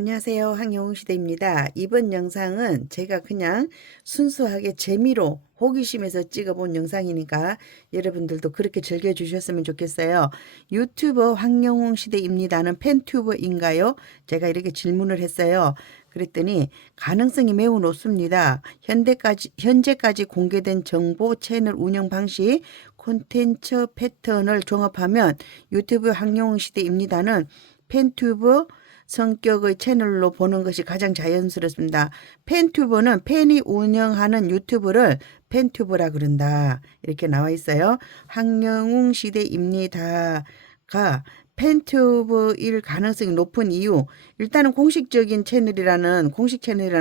안녕하세요. 황영웅시대입니다. 이번 영상은 제가 그냥 순수하게 재미로 호기심에서 찍어본 영상이니까 여러분들도 그렇게 즐겨주셨으면 좋겠어요. 유튜버 황영웅시대입니다는 팬튜버인가요? 제가 이렇게 질문을 했어요. 그랬더니 가능성이 매우 높습니다. 현재까지 공개된 정보, 채널 운영 방식, 콘텐츠 패턴을 종합하면 유튜브 황영웅시대입니다는 팬튜버 성격의 채널로 보는 것이 가장 자연스럽습니다. 팬튜버는 팬이 운영하는 유튜브를 팬튜버라 그런다. 이렇게 나와 있어요. 황영웅 시대입니다가 팬튜버일 가능성이 높은 이유, 일단은 공식 채널이라는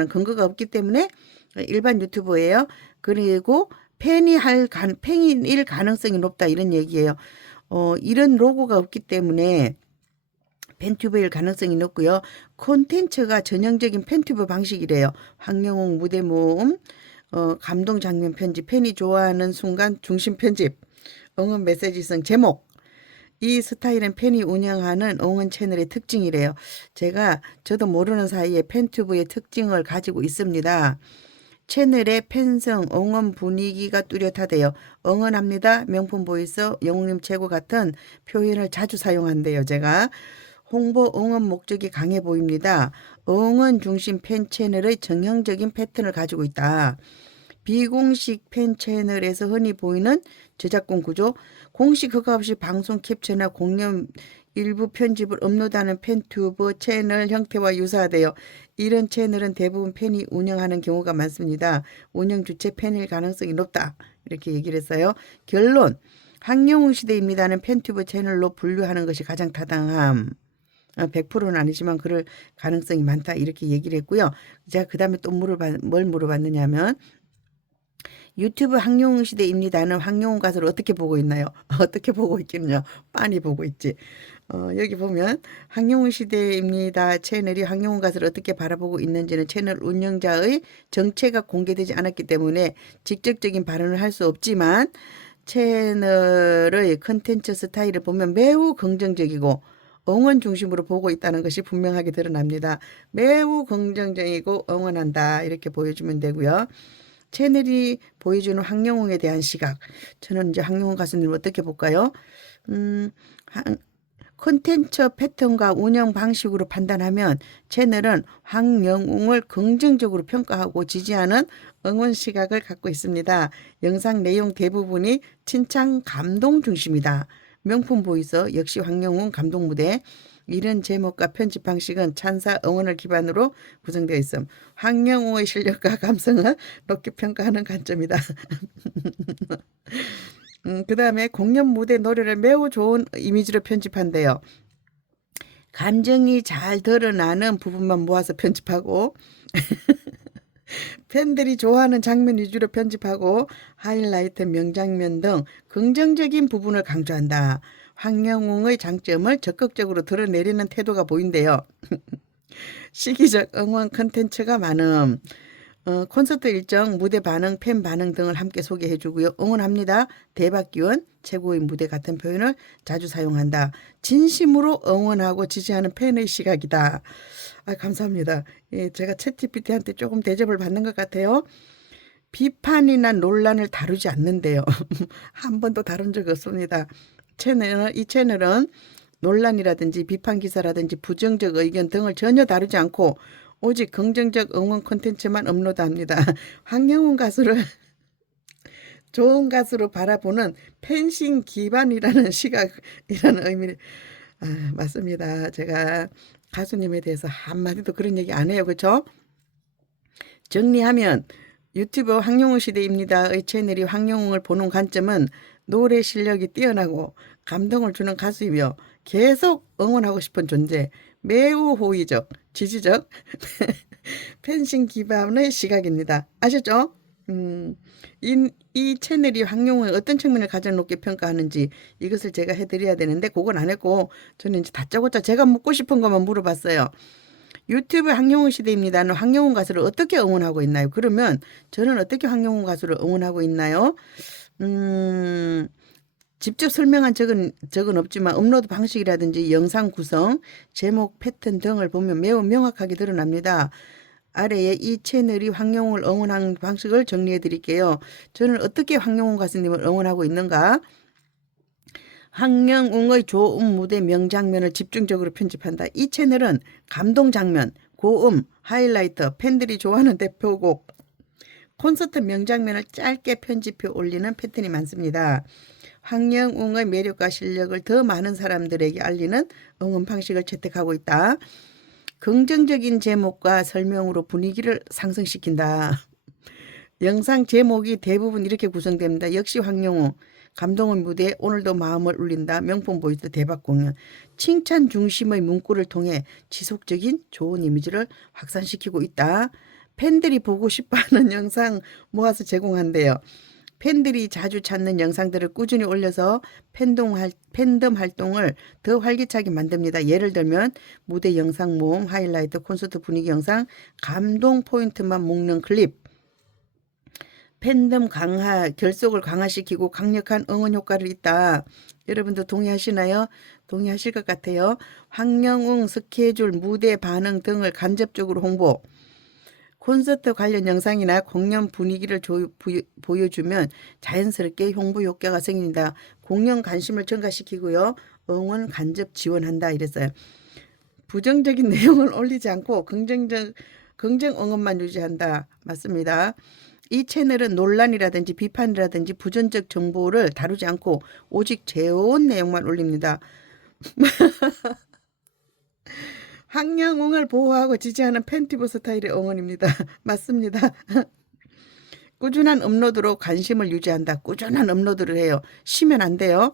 근거가 없기 때문에 일반 유튜버예요. 그리고 팬일 가능성이 높다 이런 얘기예요. 이런 로고가 없기 때문에 팬튜브일 가능성이 높고요. 콘텐츠가 전형적인 팬튜브 방식이래요. 황영웅 무대 모음, 감동 장면 편집, 팬이 좋아하는 순간 중심 편집, 응원 메시지성 제목. 이 스타일은 팬이 운영하는 응원 채널의 특징이래요. 저도 모르는 사이에 팬튜브의 특징을 가지고 있습니다. 채널의 팬성, 응원 분위기가 뚜렷하대요. 응원합니다. 명품 보이스, 영웅님 최고 같은 표현을 자주 사용한대요. 제가. 홍보 응원 목적이 강해 보입니다. 응원 중심 팬 채널의 정형적인 패턴을 가지고 있다. 비공식 팬 채널에서 흔히 보이는 저작권 구조, 공식 허가 없이 방송 캡처나 공연 일부 편집을 업로드하는 팬튜버 채널 형태와 유사하대요. 이런 채널은 대부분 팬이 운영하는 경우가 많습니다. 운영 주체 팬일 가능성이 높다. 이렇게 얘기를 했어요. 결론, 황영웅 시대입니다는 팬튜버 채널로 분류하는 것이 가장 타당함. 100%는 아니지만 그럴 가능성이 많다 이렇게 얘기를 했고요. 제가 그 다음에 또 뭘 물어봤느냐 하면 유튜브 황영웅 시대입니다는 황영웅 가수를 어떻게 보고 있나요? 어떻게 보고 있겠냐? 빤히 보고 있지. 여기 보면 황영웅 시대입니다 채널이 황영웅 가수를 어떻게 바라보고 있는지는 채널 운영자의 정체가 공개되지 않았기 때문에 직접적인 발언을 할 수 없지만 채널의 컨텐츠 스타일을 보면 매우 긍정적이고 응원 중심으로 보고 있다는 것이 분명하게 드러납니다. 매우 긍정적이고 응원한다 이렇게 보여주면 되고요. 채널이 보여주는 황영웅에 대한 시각. 저는 이제 황영웅 가수님 어떻게 볼까요? 음, 콘텐츠 패턴과 운영 방식으로 판단하면 채널은 황영웅을 긍정적으로 평가하고 지지하는 응원 시각을 갖고 있습니다. 영상 내용 대부분이 칭찬 감동 중심이다. 명품 보이서 역시 황영웅 감동 무대. 이런 제목과 편집 방식은 찬사 응원을 기반으로 구성되어 있음. 황영웅의 실력과 감성을 높게 평가하는 관점이다. 그 다음에 공연 무대 노래를 매우 좋은 이미지로 편집한대요. 감정이 잘 드러나는 부분만 모아서 편집하고 팬들이 좋아하는 장면 위주로 편집하고 하이라이트 명장면 등 긍정적인 부분을 강조한다. 황영웅의 장점을 적극적으로 드러내려는 태도가 보인대요. 시기적 응원 컨텐츠가 많음. 콘서트 일정, 무대 반응, 팬 반응 등을 함께 소개해주고요. 응원합니다. 대박 기원, 최고의 무대 같은 표현을 자주 사용한다. 진심으로 응원하고 지지하는 팬의 시각이다. 감사합니다. 예, 제가 챗GPT한테 조금 대접을 받는 것 같아요. 비판이나 논란을 다루지 않는데요. 한 번도 다룬 적 없습니다. 이 채널은 논란이라든지 비판 기사라든지 부정적 의견 등을 전혀 다루지 않고 오직 긍정적 응원 콘텐츠만 업로드합니다. 황영웅 가수를 좋은 가수로 바라보는 팬심 기반이라는 시각이라는 의미. 맞습니다. 제가 가수님에 대해서 한마디도 그런 얘기 안 해요. 그렇죠? 정리하면 유튜브 황영웅 시대입니다의 채널이 황영웅을 보는 관점은 노래 실력이 뛰어나고 감동을 주는 가수이며 계속 응원하고 싶은 존재, 매우 호의적, 지지적, 팬심 기반의 시각입니다. 아셨죠? 이 채널이 황영웅의 어떤 측면을 가장 높게 평가하는지 이것을 제가 해드려야 되는데 그건 안 했고 저는 이제 다짜고짜 제가 묻고 싶은 것만 물어봤어요. 유튜브 황영웅 시대입니다는 황영웅 가수를 어떻게 응원하고 있나요? 그러면 저는 어떻게 황영웅 가수를 응원하고 있나요? 음, 직접 설명한 적은 없지만 업로드 방식이라든지 영상 구성, 제목, 패턴 등을 보면 매우 명확하게 드러납니다. 아래에 이 채널이 황영웅을 응원하는 방식을 정리해 드릴게요. 저는 어떻게 황영웅 가수님을 응원하고 있는가? 황영웅의 좋은 무대 명장면을 집중적으로 편집한다. 이 채널은 감동 장면, 고음, 하이라이터, 팬들이 좋아하는 대표곡, 콘서트 명장면을 짧게 편집해 올리는 패턴이 많습니다. 황영웅의 매력과 실력을 더 많은 사람들에게 알리는 응원 방식을 채택하고 있다. 긍정적인 제목과 설명으로 분위기를 상승시킨다. 영상 제목이 대부분 이렇게 구성됩니다. 역시 황영웅. 감동의 무대, 오늘도 마음을 울린다. 명품 보이스 대박 공연. 칭찬 중심의 문구를 통해 지속적인 좋은 이미지를 확산시키고 있다. 팬들이 보고 싶어하는 영상 모아서 제공한대요. 팬들이 자주 찾는 영상들을 꾸준히 올려서 팬덤 활동을 더 활기차게 만듭니다. 예를 들면 무대 영상 모음, 하이라이트, 콘서트 분위기 영상, 감동 포인트만 묶는 클립, 팬덤 강화, 결속을 강화시키고 강력한 응원 효과를 있다. 여러분도 동의하시나요? 동의하실 것 같아요. 황영웅 스케줄, 무대 반응 등을 간접적으로 홍보. 콘서트 관련 영상이나 공연 분위기를 보여주면 자연스럽게 홍보 효과가 생깁니다. 공연 관심을 증가시키고요. 응원 간접 지원한다 이랬어요. 부정적인 내용을 올리지 않고 긍정 응원만 유지한다. 맞습니다. 이 채널은 논란이라든지 비판이라든지 부정적 정보를 다루지 않고 오직 좋은 내용만 올립니다. 황영웅을 보호하고 지지하는 팬티브 스타일의 응원입니다. 맞습니다. 꾸준한 업로드로 관심을 유지한다. 꾸준한 업로드를 해요. 쉬면 안 돼요.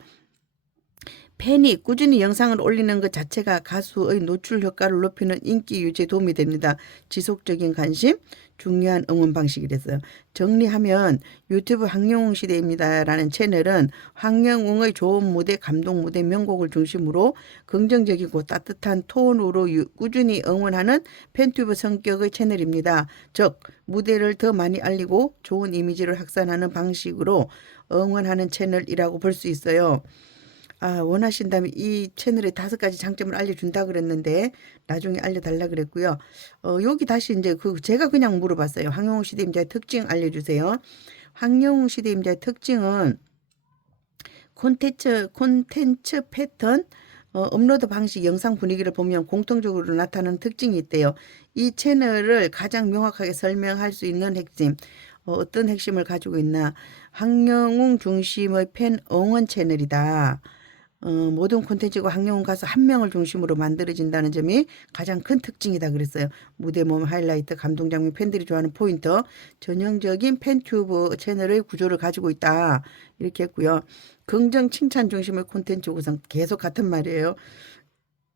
팬이 꾸준히 영상을 올리는 것 자체가 가수의 노출 효과를 높이는 인기 유지에 도움이 됩니다. 지속적인 관심, 중요한 응원 방식이랬어요. 정리하면 유튜브 황영웅 시대입니다라는 채널은 황영웅의 좋은 무대, 감동 무대, 명곡을 중심으로 긍정적이고 따뜻한 톤으로 꾸준히 응원하는 팬튜브 성격의 채널입니다. 즉 무대를 더 많이 알리고 좋은 이미지를 확산하는 방식으로 응원하는 채널이라고 볼 수 있어요. 원하신다면 이 채널의 5가지 장점을 알려준다 그랬는데 나중에 알려달라 그랬고요. 여기 다시 이제 제가 그냥 물어봤어요. 황영웅 시대임자의 특징 알려주세요. 황영웅 시대임자의 특징은 콘텐츠 패턴, 업로드 방식, 영상 분위기를 보면 공통적으로 나타나는 특징이 있대요. 이 채널을 가장 명확하게 설명할 수 있는 핵심, 어떤 핵심을 가지고 있나? 황영웅 중심의 팬 응원 채널이다. 모든 콘텐츠가 황영웅 가수 한 명을 중심으로 만들어진다는 점이 가장 큰 특징이다 그랬어요. 무대 몸 하이라이트, 감동 장면, 팬들이 좋아하는 포인트, 전형적인 팬튜브 채널의 구조를 가지고 있다. 이렇게 했고요. 긍정 칭찬 중심의 콘텐츠 구성 계속 같은 말이에요.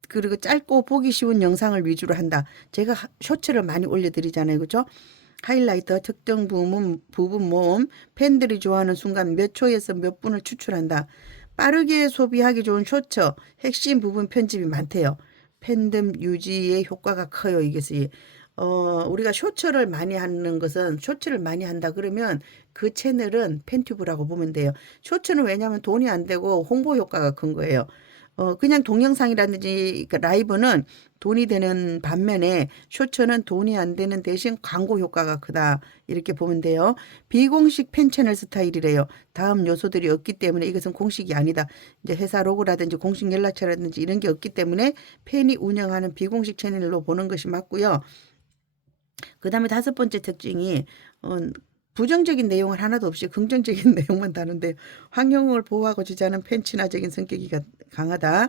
그리고 짧고 보기 쉬운 영상을 위주로 한다. 제가 쇼츠를 많이 올려드리잖아요. 그렇죠? 하이라이터 특정 부분 모음, 팬들이 좋아하는 순간 몇 초에서 몇 분을 추출한다. 빠르게 소비하기 좋은 쇼츠, 핵심 부분 편집이 많대요. 팬덤 유지의 효과가 커요. 이것이. 우리가 쇼츠를 많이 하는 것은 쇼츠를 많이 한다 그러면 그 채널은 팬튜브라고 보면 돼요. 쇼츠는 왜냐하면 돈이 안 되고 홍보 효과가 큰 거예요. 그냥 동영상이라든지 라이브는 돈이 되는 반면에 쇼츠는 돈이 안 되는 대신 광고 효과가 크다. 이렇게 보면 돼요. 비공식 팬 채널 스타일이래요. 다음 요소들이 없기 때문에 이것은 공식이 아니다. 이제 회사 로고라든지 공식 연락처라든지 이런 게 없기 때문에 팬이 운영하는 비공식 채널로 보는 것이 맞고요. 그 다음에 5번째 특징이 부정적인 내용을 하나도 없이 긍정적인 내용만 다는데 황영웅을 보호하고 지지하는 팬 친화적인 성격이 강하다.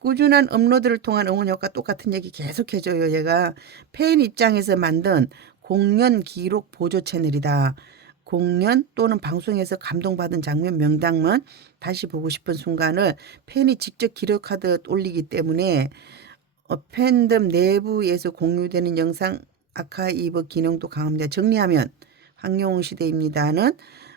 꾸준한 업로드를 통한 응원 효과 똑같은 얘기 계속 해줘요. 얘가 팬 입장에서 만든 공연 기록 보조 채널이다. 공연 또는 방송에서 감동받은 장면, 명장면, 다시 보고 싶은 순간을 팬이 직접 기록하듯 올리기 때문에 팬덤 내부에서 공유되는 영상 아카이브 기능도 강합니다. 정리하면 황영웅 시대입니다는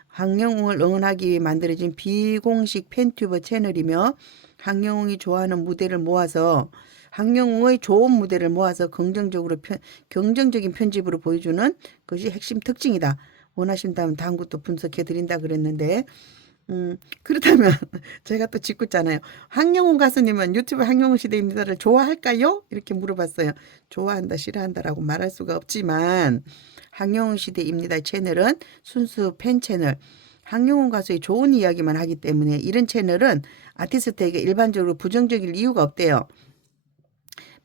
황영웅을 응원하기 위해 만들어진 비공식 팬튜버 채널이며 황영웅이 좋아하는 무대를 모아서 황영웅의 좋은 무대를 모아서 긍정적인 편집으로 보여주는 것이 핵심 특징이다. 원하신다면 다음 것도 분석해 드린다 그랬는데 그렇다면 제가 또 짓궂잖아요. 황영훈 가수님은 유튜브 황영훈 시대입니다를 좋아할까요? 이렇게 물어봤어요. 좋아한다, 싫어한다라고 말할 수가 없지만 황영훈 시대입니다 채널은 순수 팬 채널. 황영훈 가수의 좋은 이야기만 하기 때문에 이런 채널은 아티스트에게 일반적으로 부정적일 이유가 없대요.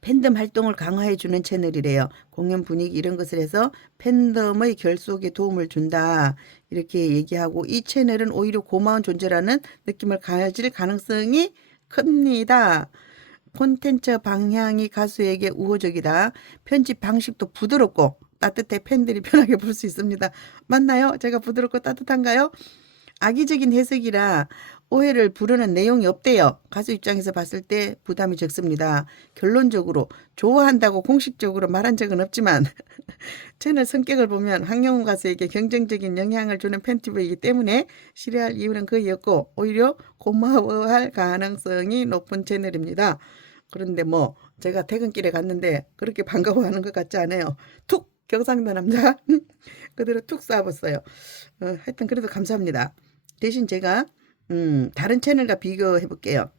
팬덤 활동을 강화해주는 채널이래요. 공연 분위기 이런 것을 해서 팬덤의 결속에 도움을 준다. 이렇게 얘기하고 이 채널은 오히려 고마운 존재라는 느낌을 가질 가능성이 큽니다. 콘텐츠 방향이 가수에게 우호적이다. 편집 방식도 부드럽고 따뜻해 팬들이 편하게 볼 수 있습니다. 맞나요? 제가 부드럽고 따뜻한가요? 악의적인 해석이라 오해를 부르는 내용이 없대요. 가수 입장에서 봤을 때 부담이 적습니다. 결론적으로 좋아한다고 공식적으로 말한 적은 없지만 채널 성격을 보면 황영훈 가수에게 긍정적인 영향을 주는 팬티브이기 때문에 싫어할 이유는 거의 없고 오히려 고마워할 가능성이 높은 채널입니다. 그런데 뭐 제가 퇴근길에 갔는데 그렇게 반가워하는 것 같지 않아요. 툭 경상도 남자 그대로 툭 쏴봤어요. 하여튼 그래도 감사합니다. 대신 제가 다른 채널과 비교해 볼게요.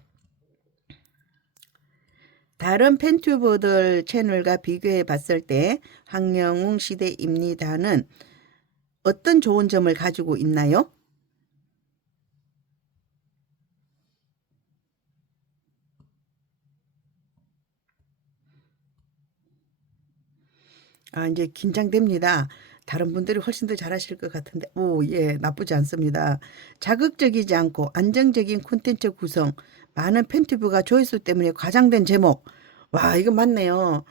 다른 팬튜버들 채널과 비교해 봤을 때 황영웅 시대입니다는 어떤 좋은 점을 가지고 있나요? 아, 이제 긴장됩니다. 다른 분들이 훨씬 더 잘하실 것 같은데, 오, 예, 나쁘지 않습니다. 자극적이지 않고 안정적인 콘텐츠 구성, 많은 팬튜브가 조회수 때문에 과장된 제목. 와, 이거 맞네요.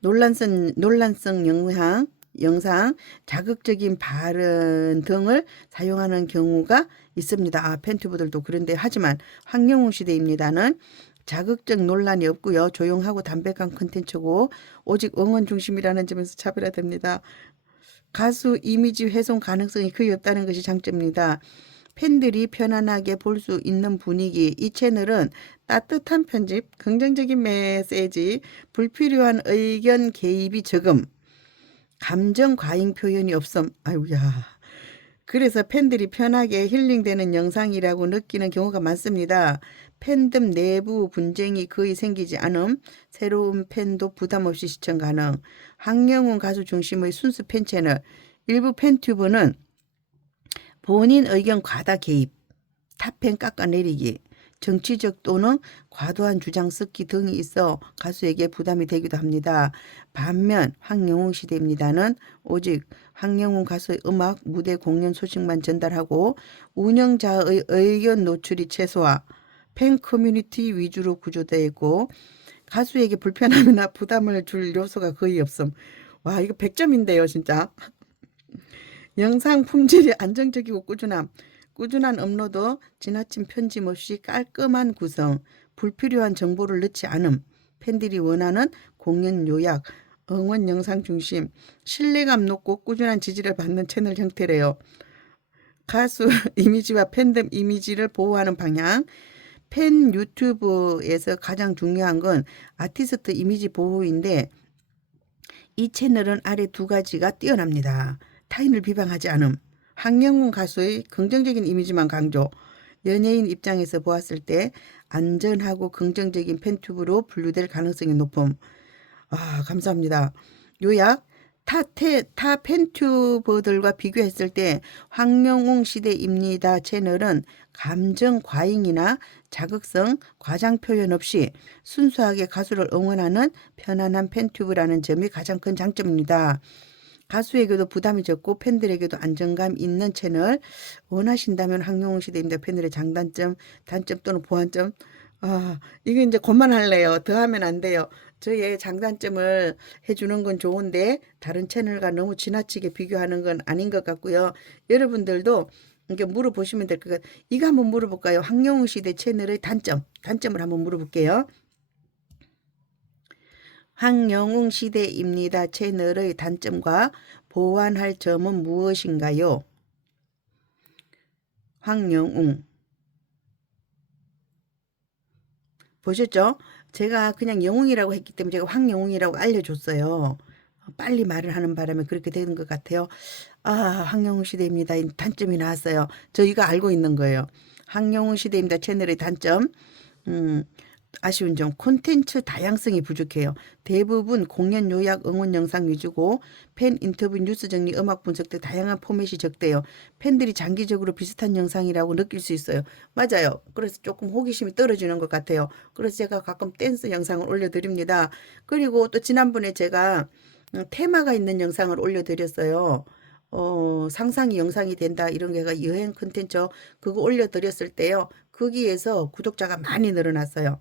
논란성 영상, 자극적인 발언 등을 사용하는 경우가 있습니다. 아, 팬튜브들도 그런데 하지만 황영웅 시대입니다는 자극적 논란이 없고요. 조용하고 담백한 콘텐츠고 오직 응원 중심이라는 점에서 차별화됩니다. 가수 이미지 훼손 가능성이 거의 없다는 것이 장점입니다. 팬들이 편안하게 볼 수 있는 분위기. 이 채널은 따뜻한 편집, 긍정적인 메시지, 불필요한 의견 개입이 적음, 감정 과잉 표현이 없음. 아유야. 그래서 팬들이 편하게 힐링되는 영상이라고 느끼는 경우가 많습니다. 팬덤 내부 분쟁이 거의 생기지 않음, 새로운 팬도 부담 없이 시청 가능, 황영훈 가수 중심의 순수 팬 채널, 일부 팬튜브는 본인 의견 과다 개입, 탑팬 깎아내리기, 정치적 또는 과도한 주장 섞기 등이 있어 가수에게 부담이 되기도 합니다. 반면 황영웅 시대입니다는 오직 황영웅 가수의 음악, 무대 공연 소식만 전달하고 운영자의 의견 노출이 최소화, 팬 커뮤니티 위주로 구조되어 있고 가수에게 불편함이나 부담을 줄 요소가 거의 없음. 와, 이거 100점인데요, 진짜. 영상 품질이 안정적이고 꾸준한 업로드, 지나친 편집 없이 깔끔한 구성, 불필요한 정보를 넣지 않음, 팬들이 원하는 공연 요약, 응원 영상 중심, 신뢰감 높고 꾸준한 지지를 받는 채널 형태래요. 가수 이미지와 팬덤 이미지를 보호하는 방향, 팬 유튜브에서 가장 중요한 건 아티스트 이미지 보호인데 이 채널은 아래 두 가지가 뛰어납니다. 타인을 비방하지 않음. 황영훈 가수의 긍정적인 이미지만 강조. 연예인 입장에서 보았을 때 안전하고 긍정적인 팬튜브로 분류될 가능성이 높음. 아, 감사합니다. 요약. 타 팬튜버들과 비교했을 때 황영웅 시대입니다 채널은 감정 과잉이나 자극성, 과장 표현 없이 순수하게 가수를 응원하는 편안한 팬튜브라는 점이 가장 큰 장점입니다. 가수에게도 부담이 적고 팬들에게도 안정감 있는 채널 원하신다면 황영웅 시대입니다. 팬들의 장단점, 단점 또는 보완점. 아, 이게 이제 그만할래요. 더 하면 안 돼요. 저의 장단점을 해주는 건 좋은데 다른 채널과 너무 지나치게 비교하는 건 아닌 것 같고요. 여러분들도 이렇게 물어보시면 될 것 같아요. 이거 한번 물어볼까요? 황영웅 시대 채널의 단점을 한번 물어볼게요. 황영웅 시대입니다. 채널의 단점과 보완할 점은 무엇인가요? 황영웅. 보셨죠? 제가 그냥 영웅이라고 했기 때문에 제가 황영웅이라고 알려줬어요. 빨리 말을 하는 바람에 그렇게 되는 것 같아요. 아, 황영웅 시대입니다. 이 단점이 나왔어요. 저 이거 알고 있는 거예요. 황영훈 시대입니다. 채널의 단점. 아쉬운 점, 콘텐츠 다양성이 부족해요. 대부분 공연 요약 응원 영상 위주고 팬 인터뷰 뉴스 정리 음악 분석 등 다양한 포맷이 적대요. 팬들이 장기적으로 비슷한 영상이라고 느낄 수 있어요. 맞아요. 그래서 조금 호기심이 떨어지는 것 같아요. 그래서 제가 가끔 댄스 영상을 올려드립니다. 그리고 또 지난번에 제가 테마가 있는 영상을 올려드렸어요. 상상이 영상이 된다 이런 게가 여행 콘텐츠 그거 올려드렸을 때요. 거기에서 구독자가 많이 늘어났어요.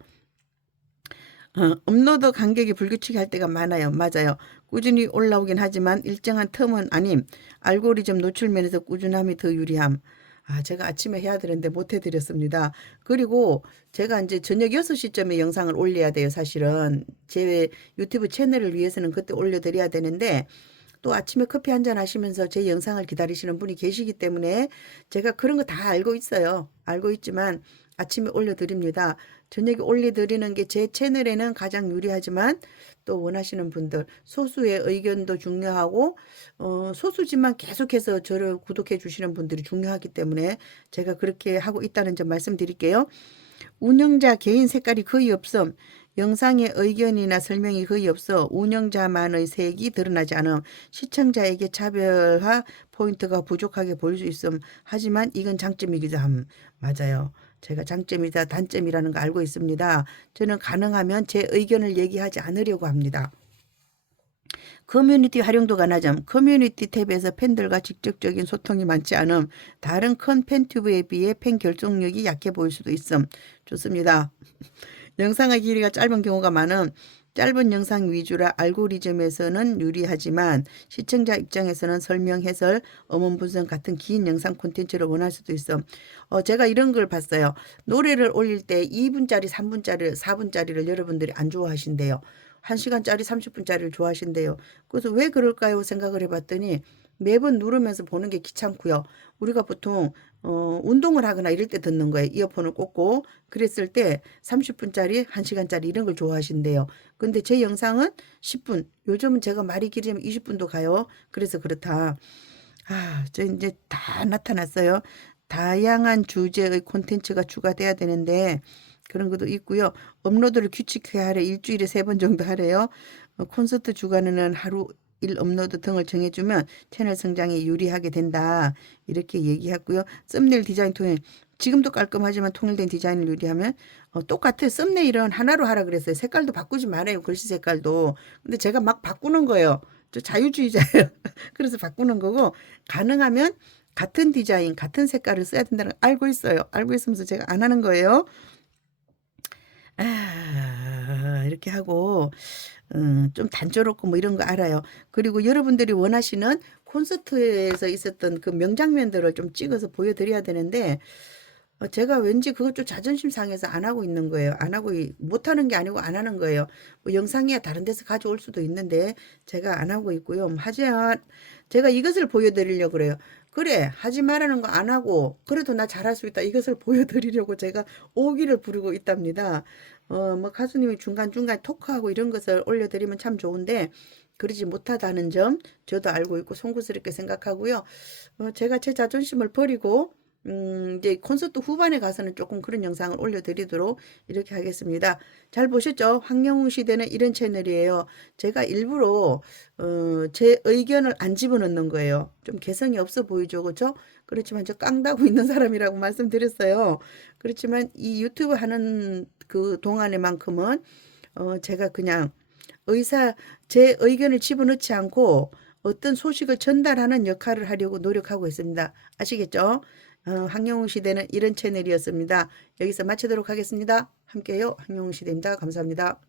업로드 간격이 불규칙할 때가 많아요. 맞아요. 꾸준히 올라오긴 하지만 일정한 텀은 아님. 알고리즘 노출 면에서 꾸준함이 더 유리함. 제가 아침에 해야 되는데 못 해드렸습니다. 그리고 제가 이제 저녁 6시쯤에 영상을 올려야 돼요. 사실은 제 유튜브 채널을 위해서는 그때 올려드려야 되는데 또 아침에 커피 한잔 하시면서 제 영상을 기다리시는 분이 계시기 때문에 제가 그런 거 다 알고 있어요. 알고 있지만 아침에 올려드립니다. 저녁에 올려드리는 게 제 채널에는 가장 유리하지만 또 원하시는 분들 소수의 의견도 중요하고 소수지만 계속해서 저를 구독해 주시는 분들이 중요하기 때문에 제가 그렇게 하고 있다는 점 말씀드릴게요. 운영자 개인 색깔이 거의 없음. 영상의 의견이나 설명이 거의 없어 운영자만의 색이 드러나지 않음. 시청자에게 차별화 포인트가 부족하게 보일 수 있음. 하지만 이건 장점이기도 함. 맞아요. 제가 장점이다 단점이라는 거 알고 있습니다. 저는 가능하면 제 의견을 얘기하지 않으려고 합니다. 커뮤니티 활용도가 낮음. 커뮤니티 탭에서 팬들과 직접적인 소통이 많지 않음. 다른 큰 팬튜브에 비해 팬 결속력이 약해 보일 수도 있음. 좋습니다. 영상의 길이가 짧은 경우가 많음. 짧은 영상 위주라 알고리즘에서는 유리하지만 시청자 입장에서는 설명, 해설, 어문 분석 같은 긴 영상 콘텐츠를 원할 수도 있어. 제가 이런 걸 봤어요. 노래를 올릴 때 2분짜리, 3분짜리, 4분짜리를 여러분들이 안 좋아하신대요. 1시간짜리, 30분짜리를 좋아하신대요. 그래서 왜 그럴까요? 생각을 해봤더니 매번 누르면서 보는 게 귀찮고요. 우리가 보통 운동을 하거나 이럴 때 듣는 거예요. 이어폰을 꽂고 그랬을 때 30분짜리, 1시간짜리 이런 걸 좋아하신대요. 근데 제 영상은 10분. 요즘은 제가 말이 길으면 20분도 가요. 그래서 그렇다. 저 이제 다 나타났어요. 다양한 주제의 콘텐츠가 추가돼야 되는데 그런 것도 있고요. 업로드를 규칙하게 하래. 일주일에 3번 정도 하래요. 콘서트 주간에는 하루 1 업로드 등을 정해주면 채널 성장에 유리하게 된다. 이렇게 얘기했고요. 썸네일 디자인 통일. 지금도 깔끔하지만 통일된 디자인을 유리하면 똑같아. 썸네일은 하나로 하라 그랬어요. 색깔도 바꾸지 말아요. 글씨 색깔도. 근데 제가 막 바꾸는 거예요. 저 자유주의자예요. 그래서 바꾸는 거고 가능하면 같은 디자인, 같은 색깔을 써야 된다는 걸 알고 있어요. 알고 있으면서 제가 안 하는 거예요. 이렇게 하고 좀 단조롭고 뭐 이런 거 알아요. 그리고 여러분들이 원하시는 콘서트에서 있었던 그 명장면들을 좀 찍어서 보여드려야 되는데 제가 왠지 그것 좀 자존심 상해서 안 하고 있는 거예요. 안 하고 못 하는 게 아니고 안 하는 거예요. 뭐 영상이야 다른 데서 가져올 수도 있는데 제가 안 하고 있고요. 하지만 제가 이것을 보여드리려고 그래요. 그래 하지 말라는 거 안 하고 그래도 나 잘할 수 있다 이것을 보여드리려고 제가 오기를 부르고 있답니다. 뭐 가수님이 중간중간 토크하고 이런 것을 올려드리면 참 좋은데 그러지 못하다는 점 저도 알고 있고 송구스럽게 생각하고요. 제가 제 자존심을 버리고 이제 콘서트 후반에 가서는 조금 그런 영상을 올려드리도록 이렇게 하겠습니다. 잘 보셨죠? 황영웅 시대는 이런 채널이에요. 제가 일부러 제 의견을 안 집어넣는 거예요. 좀 개성이 없어 보이죠, 그렇죠? 그렇지만 저 깡다구 있는 사람이라고 말씀드렸어요. 그렇지만 이 유튜브 하는 그 동안에만큼은 제가 그냥 제 의견을 집어넣지 않고 어떤 소식을 전달하는 역할을 하려고 노력하고 있습니다. 아시겠죠? 황영웅 시대는 이런 채널이었습니다. 여기서 마치도록 하겠습니다. 함께요. 황영웅 시대입니다. 감사합니다.